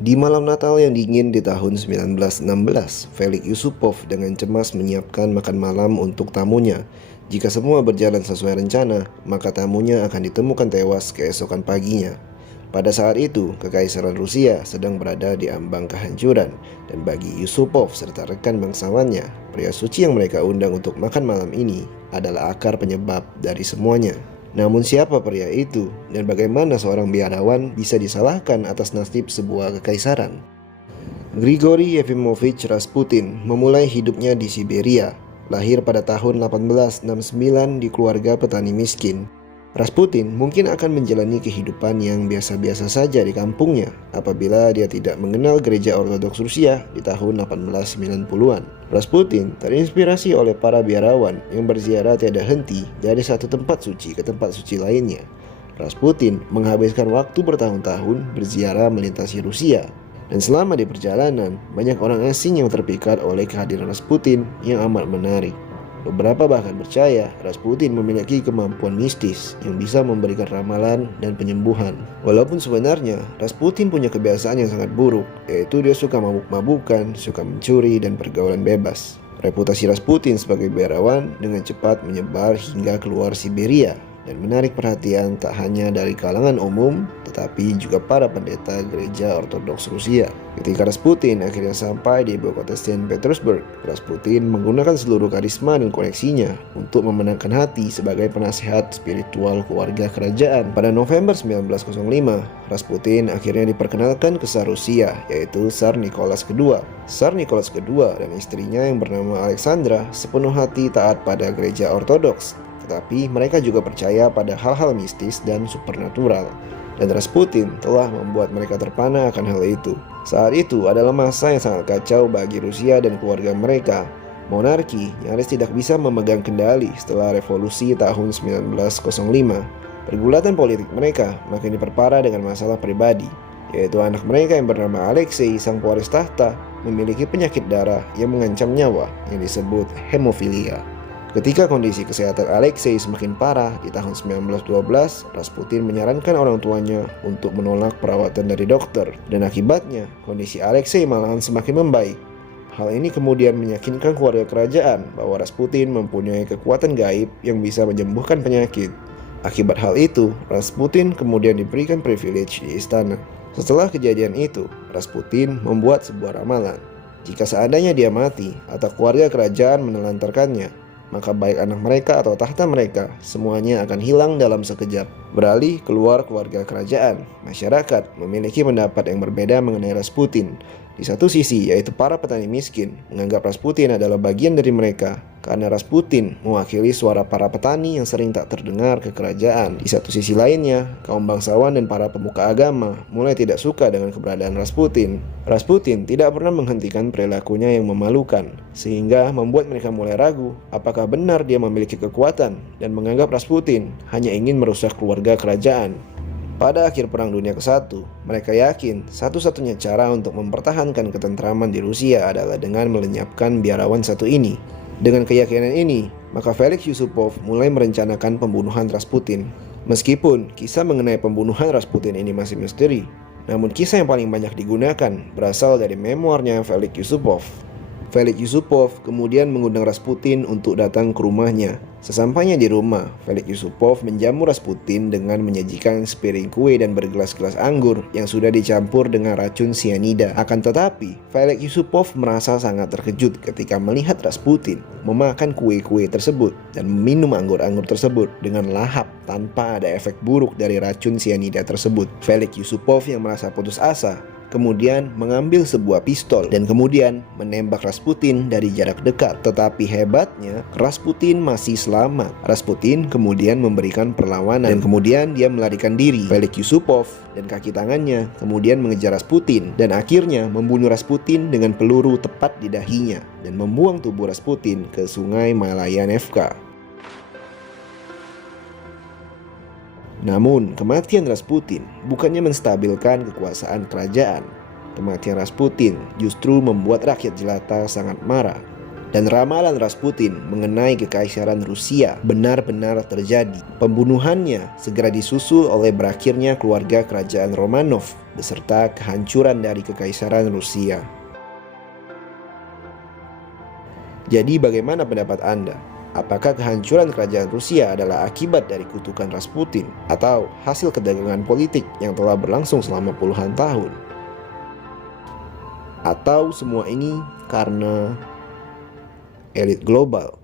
Di malam Natal yang dingin di tahun 1916, Felix Yusupov dengan cemas menyiapkan makan malam untuk tamunya. Jika semua berjalan sesuai rencana, maka tamunya akan ditemukan tewas keesokan paginya. Pada saat itu, Kekaisaran Rusia sedang berada di ambang kehancuran, dan bagi Yusupov serta rekan bangsawannya, pria suci yang mereka undang untuk makan malam ini adalah akar penyebab dari semuanya. Namun siapa pria itu, dan bagaimana seorang biarawan bisa disalahkan atas nasib sebuah kekaisaran? Grigori Yefimovich Rasputin memulai hidupnya di Siberia. Lahir pada tahun 1869 di keluarga petani miskin. Rasputin mungkin akan menjalani kehidupan yang biasa-biasa saja di kampungnya apabila dia tidak mengenal gereja Ortodoks Rusia di tahun 1890-an. Rasputin terinspirasi oleh para biarawan yang berziarah tiada henti dari satu tempat suci ke tempat suci lainnya. Rasputin menghabiskan waktu bertahun-tahun berziarah melintasi Rusia. Dan selama di perjalanan, banyak orang asing yang terpikat oleh kehadiran Rasputin yang amat menarik. Beberapa bahkan percaya Rasputin memiliki kemampuan mistis yang bisa memberikan ramalan dan penyembuhan. Walaupun sebenarnya Rasputin punya kebiasaan yang sangat buruk, yaitu dia suka mabuk-mabukan, suka mencuri, dan pergaulan bebas. Reputasi Rasputin sebagai biarawan dengan cepat menyebar hingga keluar Siberia dan menarik perhatian tak hanya dari kalangan umum, tetapi juga para pendeta gereja Ortodoks Rusia. Ketika Rasputin akhirnya sampai di ibu kota Saint Petersburg, Rasputin menggunakan seluruh karisma dan koneksinya untuk memenangkan hati sebagai penasehat spiritual keluarga kerajaan. Pada November 1905, Rasputin akhirnya diperkenalkan ke Tsar Rusia, yaitu Tsar Nicholas II. Tsar Nicholas II dan istrinya yang bernama Alexandra sepenuh hati taat pada gereja Ortodoks, tetapi mereka juga percaya pada hal-hal mistis dan supernatural. Dan Rasputin telah membuat mereka terpana akan hal itu. Saat itu adalah masa yang sangat kacau bagi Rusia dan keluarga mereka. Monarki nyaris tidak bisa memegang kendali setelah revolusi tahun 1905. Pergulatan politik mereka makin diperparah dengan masalah pribadi, yaitu anak mereka yang bernama Alexei, sang pewaris tahta, memiliki penyakit darah yang mengancam nyawa yang disebut hemofilia. Ketika kondisi kesehatan Alexei semakin parah di tahun 1912, Rasputin menyarankan orang tuanya untuk menolak perawatan dari dokter, dan akibatnya kondisi Alexei malahan semakin membaik. Hal ini kemudian meyakinkan keluarga kerajaan bahwa Rasputin mempunyai kekuatan gaib yang bisa menyembuhkan penyakit. Akibat hal itu, Rasputin kemudian diberikan privilege di istana. Setelah kejadian itu, Rasputin membuat sebuah ramalan. Jika seandainya dia mati atau keluarga kerajaan menelantarkannya, maka baik anak mereka atau tahta mereka semuanya akan hilang dalam sekejap. Beralih keluar keluarga kerajaan, masyarakat memiliki pendapat yang berbeda mengenai Rasputin. Di satu sisi, yaitu para petani miskin menganggap Rasputin adalah bagian dari mereka karena Rasputin mewakili suara para petani yang sering tak terdengar ke kerajaan. Di satu sisi lainnya, kaum bangsawan dan para pemuka agama mulai tidak suka dengan keberadaan Rasputin. Rasputin tidak pernah menghentikan perilakunya yang memalukan, sehingga membuat mereka mulai ragu apakah benar dia memiliki kekuatan dan menganggap Rasputin hanya ingin merusak keluarga kerajaan. Pada akhir Perang Dunia ke-1, mereka yakin satu-satunya cara untuk mempertahankan ketentraman di Rusia adalah dengan melenyapkan biarawan satu ini. Dengan keyakinan ini, maka Felix Yusupov mulai merencanakan pembunuhan Rasputin. Meskipun kisah mengenai pembunuhan Rasputin ini masih misteri, namun kisah yang paling banyak digunakan berasal dari memoarnya Felix Yusupov. Felix Yusupov kemudian mengundang Rasputin untuk datang ke rumahnya. Sesampainya di rumah, Felix Yusupov menjamu Rasputin dengan menyajikan sepiring kue dan bergelas-gelas anggur yang sudah dicampur dengan racun sianida. Akan tetapi, Felix Yusupov merasa sangat terkejut ketika melihat Rasputin memakan kue-kue tersebut dan meminum anggur-anggur tersebut dengan lahap tanpa ada efek buruk dari racun sianida tersebut. Felix Yusupov yang merasa putus asa kemudian mengambil sebuah pistol dan kemudian menembak Rasputin dari jarak dekat. Tetapi hebatnya, Rasputin masih selamat. Rasputin kemudian memberikan perlawanan dan kemudian dia melarikan diri. Felix Yusupov dan kaki tangannya kemudian mengejar Rasputin dan akhirnya membunuh Rasputin dengan peluru tepat di dahinya dan membuang tubuh Rasputin ke sungai Malaya Nevka. Namun, kematian Rasputin bukannya menstabilkan kekuasaan kerajaan. Kematian Rasputin justru membuat rakyat jelata sangat marah. Dan ramalan Rasputin mengenai kekaisaran Rusia benar-benar terjadi. Pembunuhannya segera disusul oleh berakhirnya keluarga kerajaan Romanov beserta kehancuran dari kekaisaran Rusia. Jadi bagaimana pendapat Anda? Apakah kehancuran kerajaan Rusia adalah akibat dari kutukan Rasputin atau hasil kedagangan politik yang telah berlangsung selama puluhan tahun? Atau semua ini karena elit global?